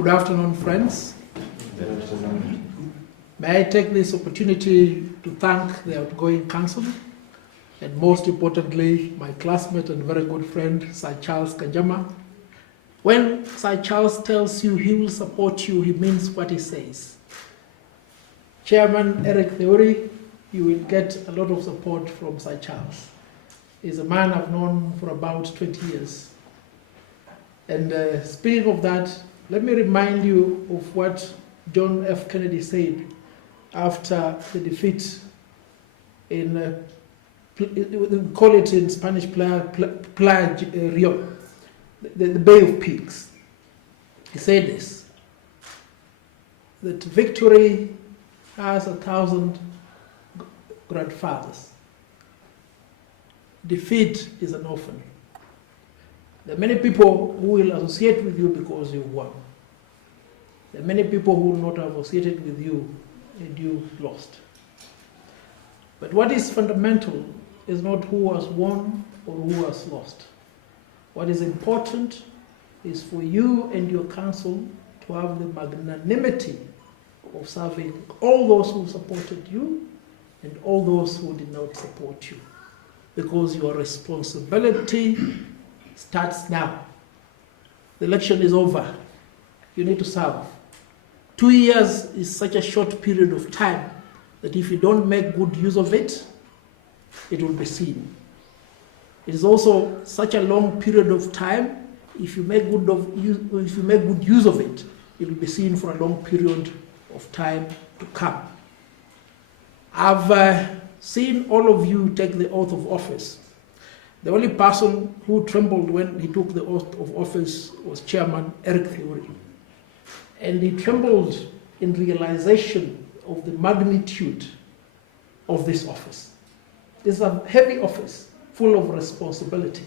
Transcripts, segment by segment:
Good afternoon, friends. May I take this opportunity to thank the outgoing council and most importantly, my classmate and very good friend, Sir Charles Kajama. When Sir Charles tells you he will support you, he means what he says. Chairman Eric Theuri, you will get a lot of support from Sir Charles. He's a man I've known for about 20 years. And speaking of that, let me remind you of what John F. Kennedy said after the defeat in, we call it in Spanish, Playa Rio, the Bay of Pigs. He said this, that victory has 1,000 grandfathers. Defeat is an orphan. There are many people who will associate with you because you won. There are many people who will not have associated with you and you lost. But what is fundamental is not who has won or who has lost. What is important is for you and your council to have the magnanimity of serving all those who supported you and all those who did not support you. Because your responsibility starts now. The election is over. You need to serve. 2 years is such a short period of time that if you don't make good use of it, it will be seen. It is also such a long period of time. If you make good use of it, it will be seen for a long period of time to come. I've seen all of you take the oath of office. The only person who trembled when he took the oath of office was Chairman Eric Theuri. And he trembled in realization of the magnitude of this office. This is a heavy office, full of responsibility.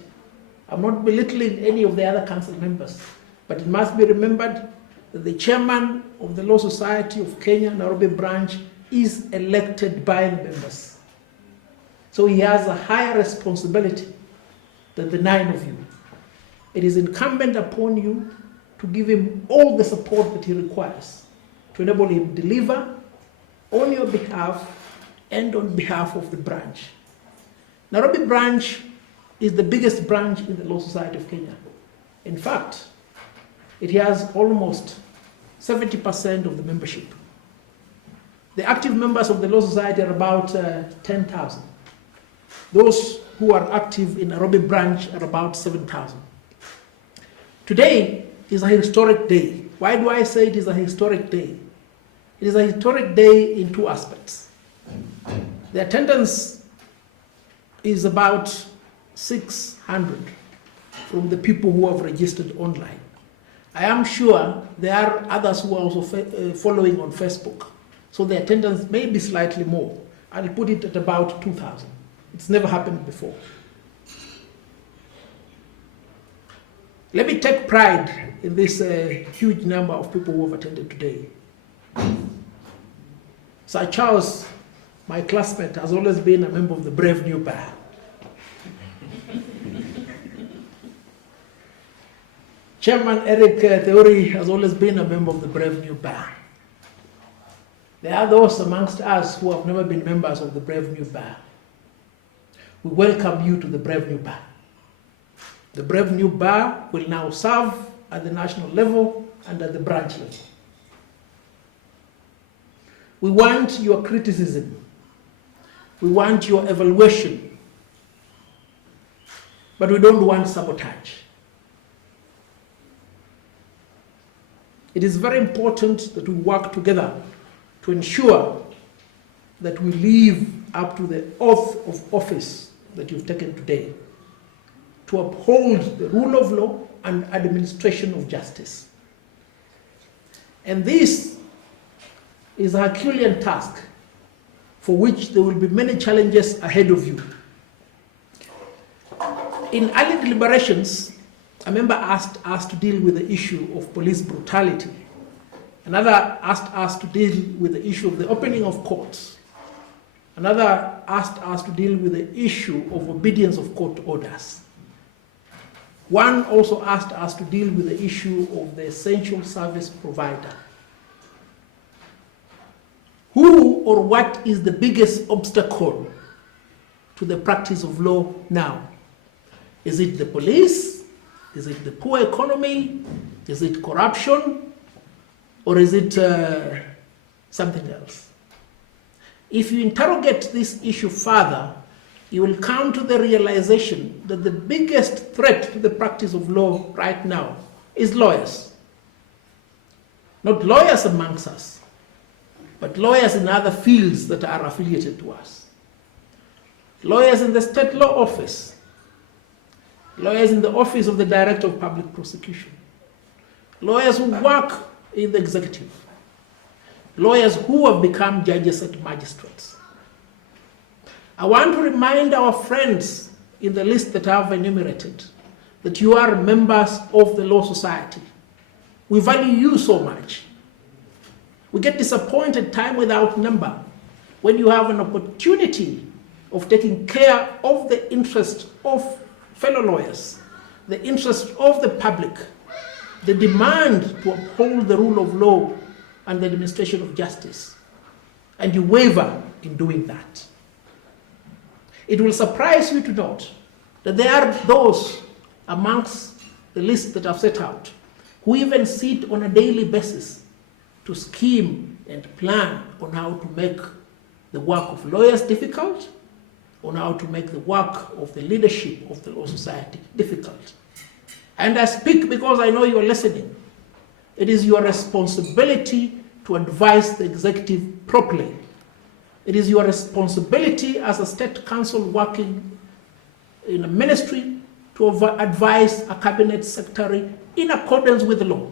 I'm not belittling any of the other council members, but it must be remembered that the chairman of the Law Society of Kenya, Nairobi branch, is elected by the members. So he has a higher responsibility than the 9 of you. It is incumbent upon you to give him all the support that he requires to enable him to deliver on your behalf and on behalf of the branch. Nairobi branch is the biggest branch in the Law Society of Kenya. In fact, it has almost 70% of the membership. The active members of the Law Society are about 10,000. Those who are active in Nairobi branch are about 7,000. Today is a historic day. Why do I say it is a historic day? It is a historic day in 2 aspects. The attendance is about 600 from the people who have registered online. I am sure there are others who are also following on Facebook, so the attendance may be slightly more. I'll put it at about 2,000. It's never happened before. Let me take pride in this huge number of people who have attended today. Sir Charles, my classmate, has always been a member of the Brave New Bar. Chairman Eric Theuri has always been a member of the Brave New Bar. There are those amongst us who have never been members of the Brave New Bar. We welcome you to the Brave New Bar. The Brave New Bar will now serve at the national level and at the branch level. We want your criticism. We want your evaluation. But we don't want sabotage. It is very important that we work together to ensure that we live up to the oath of office that you've taken today, to uphold the rule of law and administration of justice. And this is a Herculean task for which there will be many challenges ahead of you. In early deliberations, a member asked us to deal with the issue of police brutality. Another asked us to deal with the issue of the opening of courts. Another asked us to deal with the issue of obedience of court orders. One also asked us to deal with the issue of the essential service provider. Who or what is the biggest obstacle to the practice of law now? Is it the police? Is it the poor economy? Is it corruption? Or is it something else? If you interrogate this issue further, you will come to the realization that the biggest threat to the practice of law right now is lawyers. Not lawyers amongst us, but lawyers in other fields that are affiliated to us. Lawyers in the state law office, lawyers in the office of the Director of Public Prosecution, lawyers who work in the executive, lawyers who have become judges and magistrates. I want to remind our friends in the list that I've enumerated that you are members of the Law Society. We value you so much. We get disappointed time without number when you have an opportunity of taking care of the interest of fellow lawyers, the interest of the public, the demand to uphold the rule of law and the administration of justice, and you waver in doing that. It will surprise you to note that there are those amongst the list that I've set out who even sit on a daily basis to scheme and plan on how to make the work of lawyers difficult, on how to make the work of the leadership of the Law Society difficult. And I speak because I know you are listening. It is your responsibility to advise the executive properly. It is your responsibility as a state council working in a ministry to advise a cabinet secretary in accordance with the law.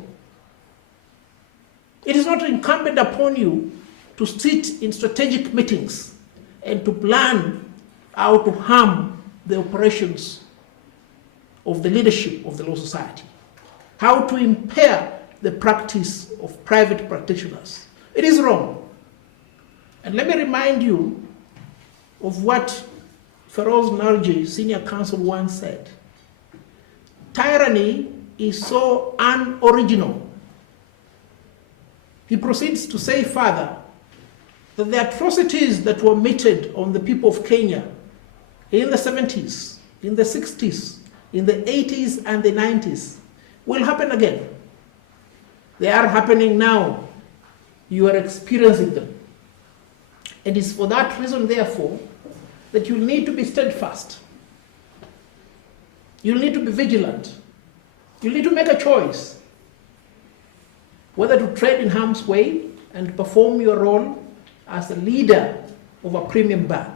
It is not incumbent upon you to sit in strategic meetings and to plan how to harm the operations of the leadership of the Law Society, how to impair the practice of private practitioners. It is wrong. And let me remind you of what Feroz Narji, senior counsel, once said. Tyranny is so unoriginal. He proceeds to say further that the atrocities that were meted on the people of Kenya in the 70s, in the 60s, in the 80s and the 90s will happen again. They are happening now. You are experiencing them. And it's for that reason, therefore, that you need to be steadfast. You'll need to be vigilant. You'll need to make a choice whether to tread in harm's way and perform your role as a leader of a premium bar.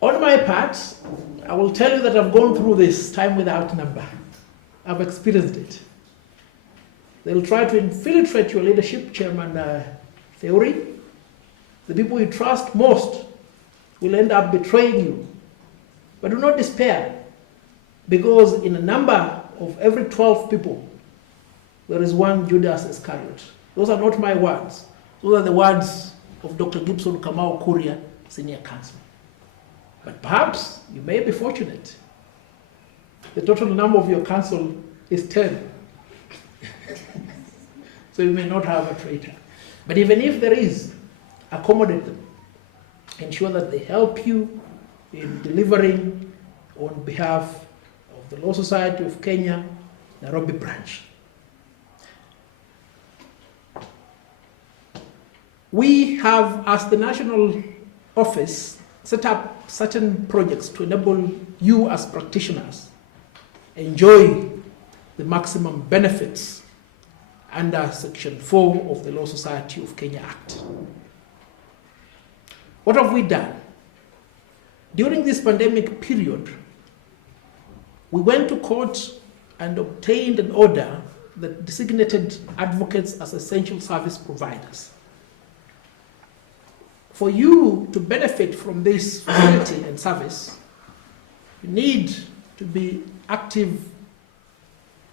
On my part, I will tell you that I've gone through this time without number. I've experienced it. They'll try to infiltrate your leadership, Chairman Theuri. The people you trust most will end up betraying you. But do not despair, because in a number of every 12 people, there is one Judas Iscariot. Those are not my words. Those are the words of Dr. Gibson Kamau Kuria, senior counsel. But perhaps you may be fortunate. The total number of your counsel is 10. So you may not have a traitor. But even if there is, accommodate them. Ensure that they help you in delivering on behalf of the Law Society of Kenya, Nairobi branch. We have, as the national office, set up certain projects to enable you as practitioners enjoy the maximum benefits under Section 4 of the Law Society of Kenya Act. What have we done? During this pandemic period, we went to court and obtained an order that designated advocates as essential service providers. For you to benefit from this facility and service, you need to be active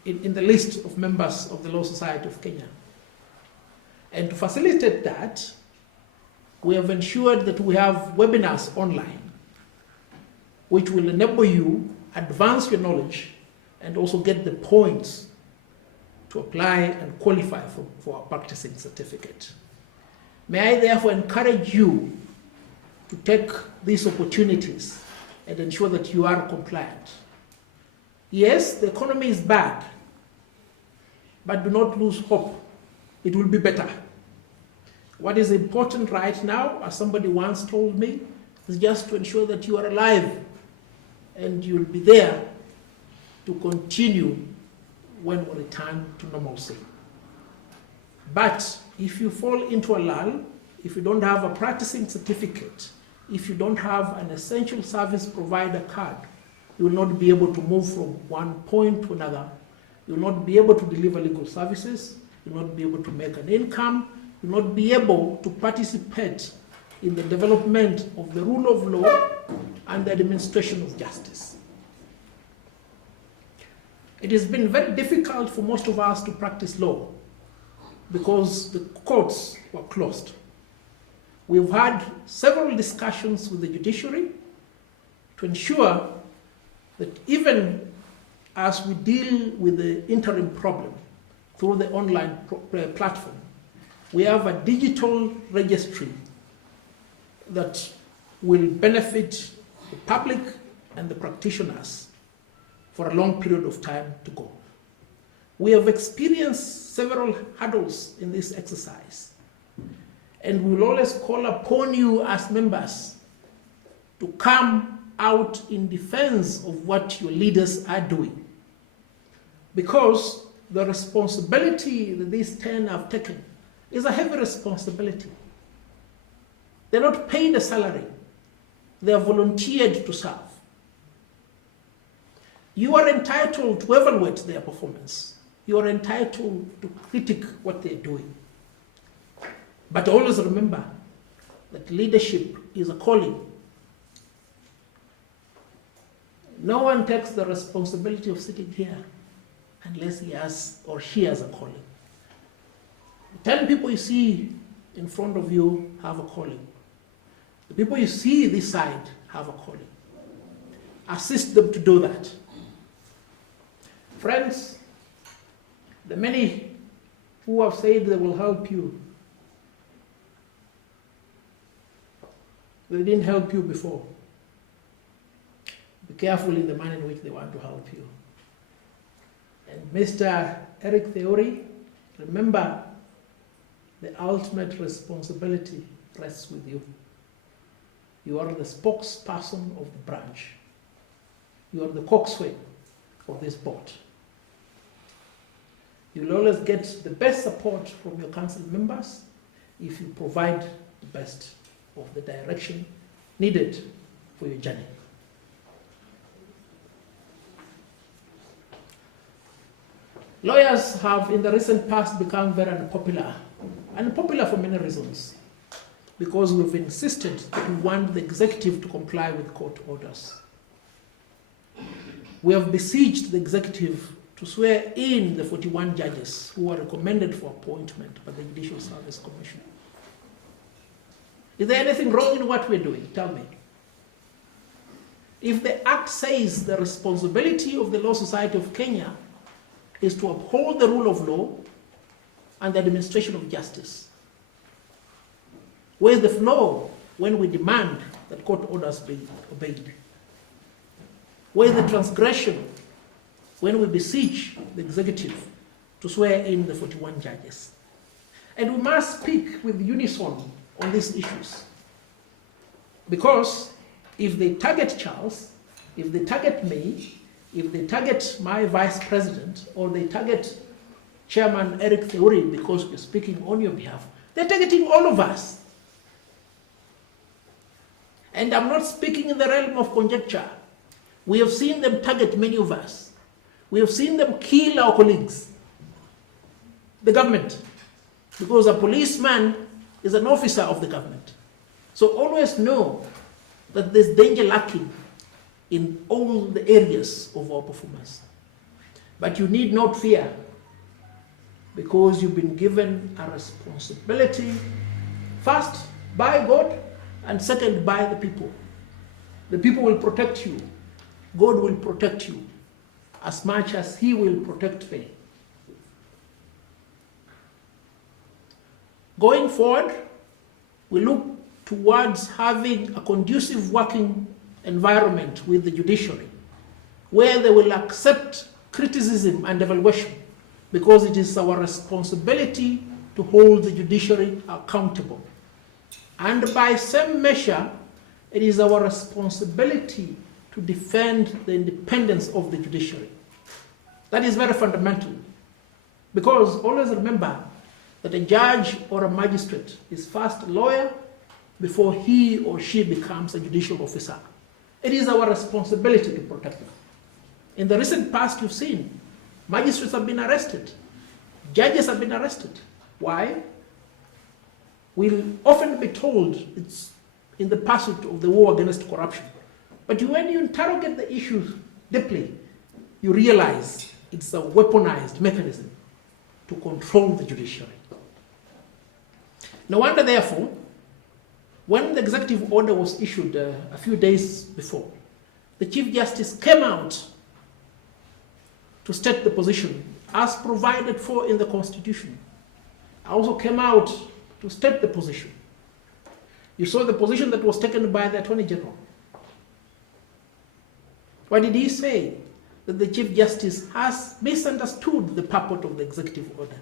in the list of members of the Law Society of Kenya. And to facilitate that, we have ensured that we have webinars online, which will enable you advance your knowledge, and also get the points to apply and qualify for a practicing certificate. May I therefore encourage you to take these opportunities and ensure that you are compliant. Yes, the economy is bad, but do not lose hope. It will be better. What is important right now, as somebody once told me, is just to ensure that you are alive and you'll be there to continue when we return to normalcy. But if you fall into a lull, if you don't have a practicing certificate, if you don't have an essential service provider card, you will not be able to move from one point to another. You will not be able to deliver legal services. You will not be able to make an income. You will not be able to participate in the development of the rule of law and the administration of justice. It has been very difficult for most of us to practice law because the courts were closed. We've had several discussions with the judiciary to ensure that even as we deal with the interim problem through the online platform, we have a digital registry that will benefit the public and the practitioners for a long period of time to go. We have experienced several hurdles in this exercise, and we will always call upon you as members to come out in defense of what your leaders are doing, because the responsibility that these 10 have taken is a heavy responsibility. They're not paid a salary. They are volunteered to serve. You are entitled to evaluate their performance. You are entitled to critique what they're doing. But always remember that leadership is a calling. No one takes the responsibility of sitting here unless he has or she has a calling. 10 people you see in front of you have a calling. The people you see this side have a calling. Assist them to do that. Friends, the many who have said they will help you, they didn't help you before. Be careful in the manner in which they want to help you. And Mr. Eric Theuri, remember, the ultimate responsibility rests with you. You are the spokesperson of the branch. You are the coxswain of this board. You will always get the best support from your council members if you provide the best of the direction needed for your journey. Lawyers have in the recent past become very unpopular for many reasons, because we've insisted that we want the executive to comply with court orders. We have besieged the executive to swear in the 41 judges who were recommended for appointment by the Judicial Service Commission. Is there anything wrong in what we're doing? Tell me. If the Act says the responsibility of the Law Society of Kenya is to uphold the rule of law and the administration of justice, where's the flaw when we demand that court orders be obeyed? Where's the transgression when we beseech the executive to swear in the 41 judges? And we must speak with unison on these issues. Because if they target Charles, if they target me, if they target my vice president, or they target Chairman Eric Theuri because we're speaking on your behalf, they're targeting all of us. And I'm not speaking in the realm of conjecture. We have seen them target many of us. We have seen them kill our colleagues, the government, because a policeman is an officer of the government. So always know that there's danger lurking in all the areas of our performance. But you need not fear, because you've been given a responsibility, first by God, and second by the people. The people will protect you. God will protect you as much as He will protect faith. Going forward, we look towards having a conducive working environment with the judiciary, where they will accept criticism and evaluation, because it is our responsibility to hold the judiciary accountable. And by same measure, it is our responsibility to defend the independence of the judiciary. That is very fundamental, because always remember that a judge or a magistrate is first a lawyer before he or she becomes a judicial officer. It is our responsibility to protect them. In the recent past, you've seen magistrates have been arrested, judges have been arrested. Why? We'll often be told it's in the pursuit of the war against corruption. But when you interrogate the issue deeply, you realize it's a weaponized mechanism to control the judiciary. No wonder, therefore, when the executive order was issued a few days before, the Chief Justice came out to state the position as provided for in the Constitution. I also came out to state the position. You saw the position that was taken by the Attorney General. What did he say? That the Chief Justice has misunderstood the purport of the executive order.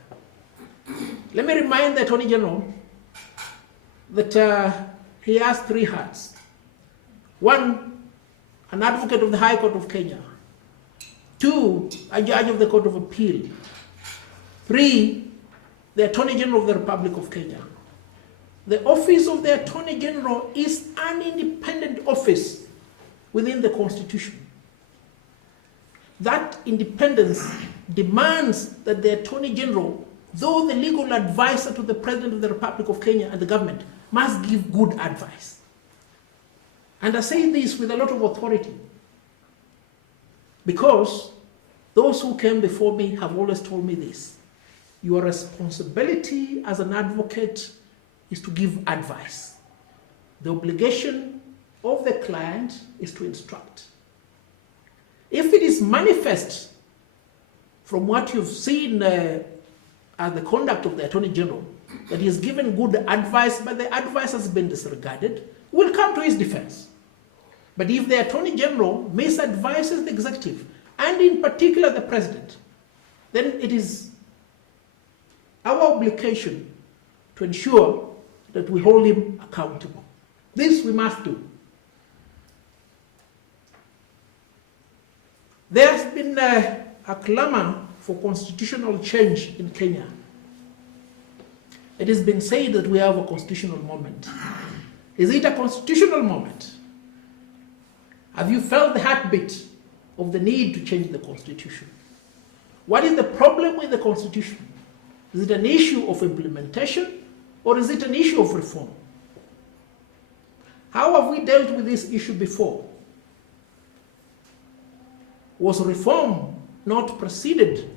Let me remind the Attorney General that he has three hats. One, an advocate of the High Court of Kenya. Two, a judge of the Court of Appeal. Three, the Attorney General of the Republic of Kenya. The office of the Attorney General is an independent office within the Constitution. That independence demands that the Attorney General, though the legal advisor to the President of the Republic of Kenya and the government, must give good advice. And I say this with a lot of authority, because those who came before me have always told me this: your responsibility as an advocate is to give advice. The obligation of the client is to instruct. If it is manifest from what you've seen as the conduct of the Attorney General that he has given good advice, but the advice has been disregarded, we'll come to his defense. But if the Attorney General misadvises the executive, and in particular the President, then it is our obligation to ensure that we hold him accountable. This we must do. There's been a clamor for constitutional change in Kenya. It has been said that we have a constitutional moment. Is it a constitutional moment? Have you felt the heartbeat of the need to change the Constitution? What is the problem with the Constitution? Is it an issue of implementation, or is it an issue of reform? How have we dealt with this issue before? Was reform not preceded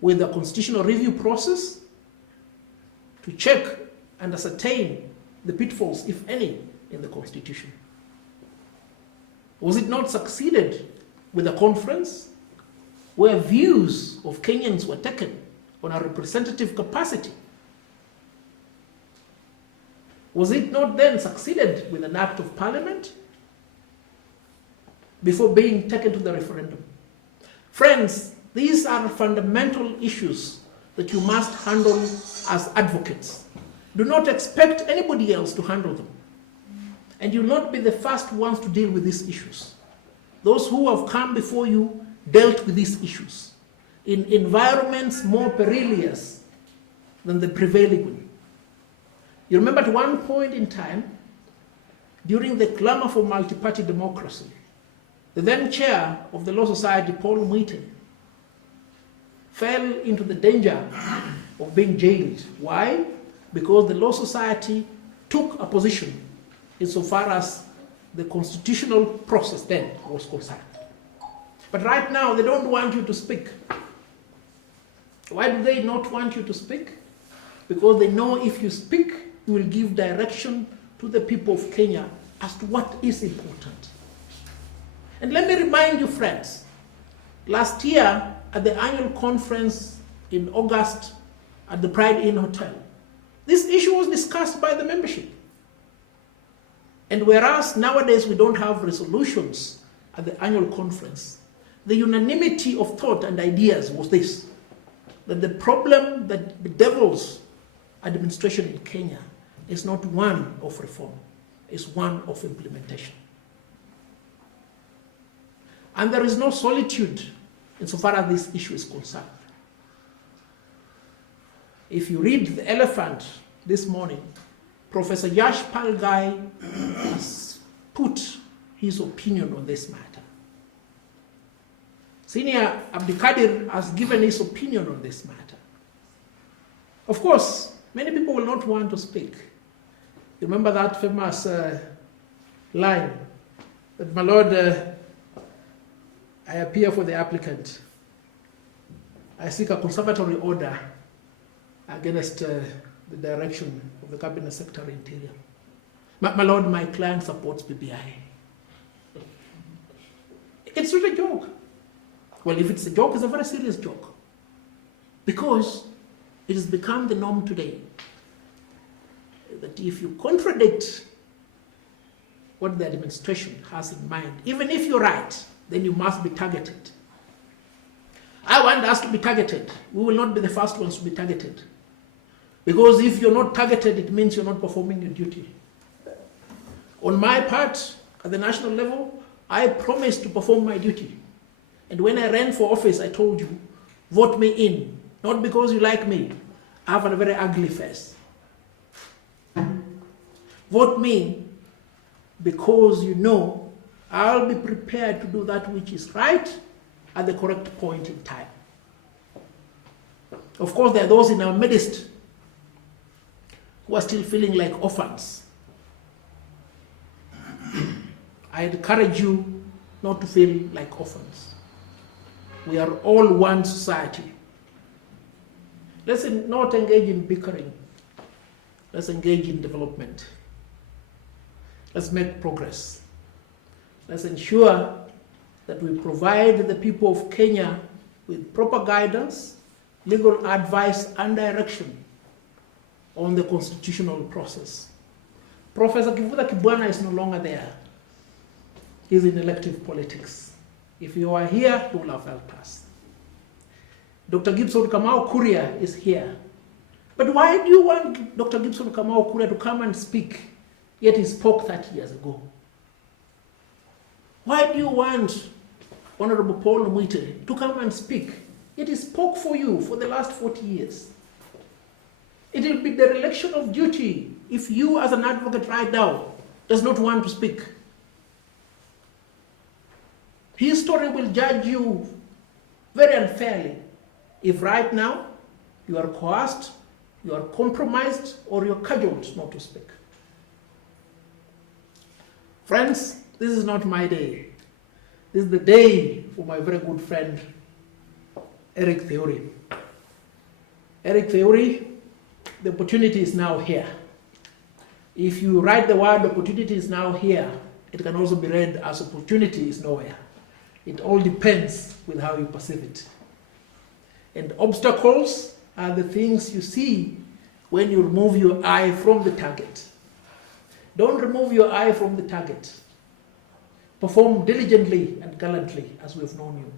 with a constitutional review process to check and ascertain the pitfalls, if any, in the Constitution? Was it not succeeded with a conference where views of Kenyans were taken on a representative capacity? Was it not then succeeded with an act of parliament before being taken to the referendum? Friends, these are fundamental issues that you must handle as advocates. Do not expect anybody else to handle them. And you'll not be the first ones to deal with these issues. Those who have come before you dealt with these issues in environments more perilous than the prevailing one. You remember at one point in time, during the clamor for multi-party democracy, the then chair of the Law Society, Paul Mwite, fell into the danger of being jailed. Why? Because the Law Society took a position insofar as the constitutional process then was concerned. But right now, they don't want you to speak. Why do they not want you to speak? Because they know if you speak, you will give direction to the people of Kenya as to what is important. And let me remind you, friends, last year at the annual conference in August at the Pride Inn Hotel, this issue was discussed by the membership. And whereas nowadays we don't have resolutions at the annual conference, the unanimity of thought and ideas was this, that the problem that bedevils administration in Kenya is not one of reform, it's one of implementation. And there is no solitude insofar as this issue is concerned. If you read The Elephant this morning, Professor Yash Palgai has put his opinion on this matter. Senior Abdikadir has given his opinion on this matter. Of course, many people will not want to speak. You remember that famous line that, my Lord, I appear for the applicant. I seek a conservatory order against the direction of the Cabinet Secretary Interior. My Lord, my client supports BBI. It's not a joke. Well, if it's a joke, it's a very serious joke. Because it has become the norm today that if you contradict what the administration has in mind, even if you're right, then you must be targeted. I want us to be targeted. We will not be the first ones to be targeted. Because if you're not targeted, it means you're not performing your duty. On my part, at the national level, I promised to perform my duty. And when I ran for office, I told you, vote me in. Not because you like me. I have a very ugly face. Vote me because you know I'll be prepared to do that which is right at the correct point in time. Of course, there are those in our midst who are still feeling like orphans. I encourage you not to feel like orphans. We are all one society. Let's not engage in bickering. Let's engage in development. Let's make progress. Let's ensure that we provide the people of Kenya with proper guidance, legal advice, and direction on the constitutional process. Professor Kivuta Kibwana is no longer there. He's in elective politics. If you are here, he will have helped us. Dr. Gibson Kamau Kuria is here. But why do you want Dr. Gibson Kamau Kuria to come and speak, yet he spoke 30 years ago? Why do you want Honorable Paul Mwite to come and speak, yet he spoke for you for the last 40 years? It will be the dereliction of duty if you as an advocate right now does not want to speak. History will judge you very unfairly if right now you are coerced, you are compromised, or you're cajoled not to speak. Friends, this is not my day. This is the day for my very good friend, Eric Theuri. Eric Theuri, the opportunity is now here. If you write the word opportunity is now here, it can also be read as opportunity is nowhere. It all depends with how you perceive it. And obstacles are the things you see when you remove your eye from the target. Don't remove your eye from the target. Perform diligently and gallantly as we have known you.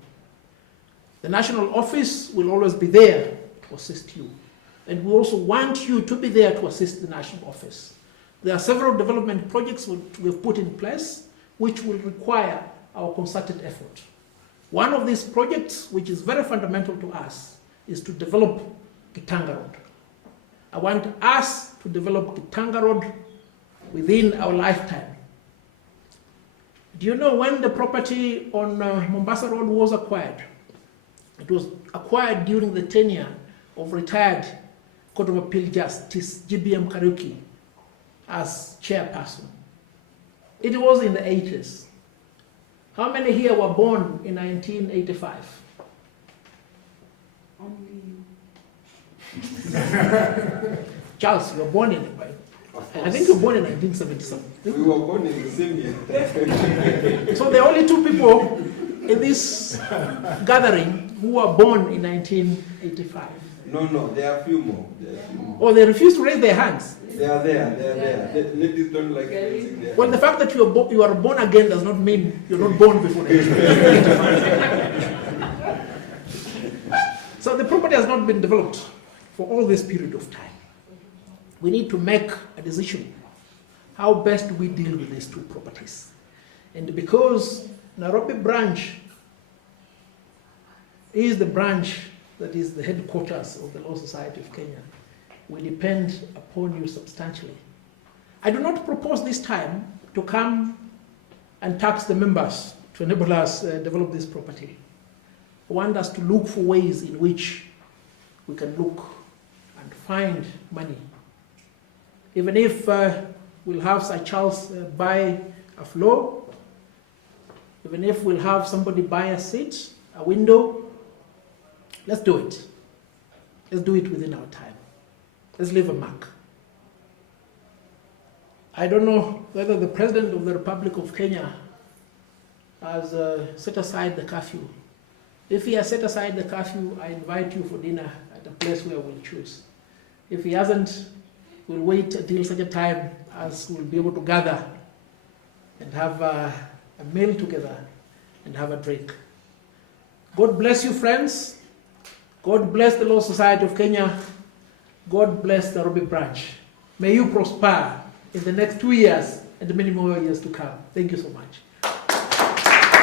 The national office will always be there to assist you. And we also want you to be there to assist the national office. There are several development projects which we have put in place which will require our concerted effort. One of these projects, which is very fundamental to us, is to develop Gitanga Road. I want us to develop Gitanga Road within our lifetime. Do you know when the property on Mombasa Road was acquired? It was acquired during the tenure of retired Court of Appeal Justice GBM Kariuki as chairperson. It was in the 80s. How many here were born in 1985? Only you. Charles, you were born in it, right? I think you were born in 1977. We were born in the same year. So there are only two people in this gathering who were born in 1985. No, there are a few more. Or they refuse to raise their hands. They are there. The ladies don't like raising their Well, the fact that you are born again does not mean you're not born before 1985. So the property has not been developed for all this period of time. We need to make a decision. How best do we deal with these two properties? And because Nairobi branch is the branch that is the headquarters of the Law Society of Kenya, we depend upon you substantially. I do not propose this time to come and tax the members to enable us develop this property. I want us to look for ways in which we can look and find money. Even if we'll have Sir Charles buy a floor, even if we'll have somebody buy a seat, a window, let's do it. Let's do it within our time. Let's leave a mark. I don't know whether the President of the Republic of Kenya has set aside the curfew. If he has set aside the curfew, I invite you for dinner at a place where we'll choose. If he hasn't, we'll wait until such a time as we'll be able to gather and have a meal together and have a drink. God bless you, friends. God bless the Law Society of Kenya. God bless the Nairobi branch. May you prosper in the next 2 years and many more years to come. Thank you so much.